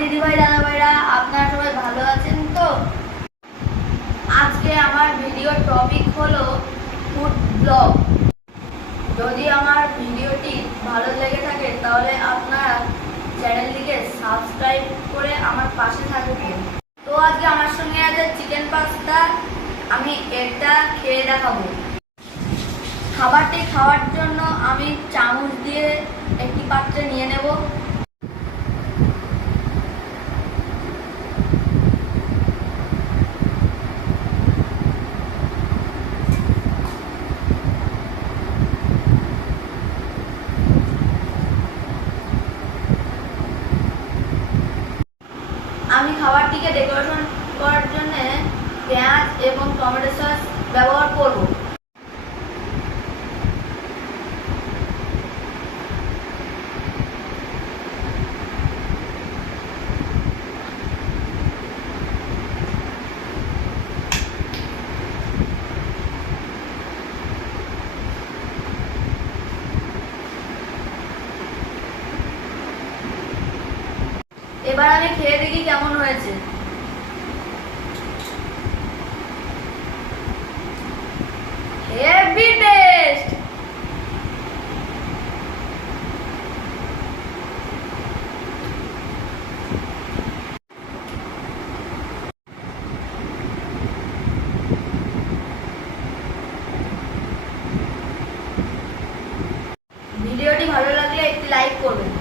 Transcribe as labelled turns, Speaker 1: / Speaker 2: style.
Speaker 1: দিদিভাই, দাদাভাইরা, আপনারা সবাই ভালো আছেন তো? আজকে আমার ভিডিওর টপিক হলো ফুড ব্লগ যদি আমার ভিডিওটি ভালো লেগে থাকে, তাহলে আপনারা চ্যানেলটিকে সাবস্ক্রাইব করে আমার পাশে থাকবেন। তো আজকে আমার সঙ্গে আছে চিকেন পাস্তা আমি এটা খেয়ে দেখাবো। খাবারটি খাওয়ার জন্য আমি আমি খাবারটিকে ডেকোরেশন করার জন্য পেঁয়াজ এবং টমেটো সস এবার আমি খেয়ে দেখি কেমন হয়েছে। হেভি টেস্ট ভিডিওটি ভালো লাগলে একটি লাইক করবেন।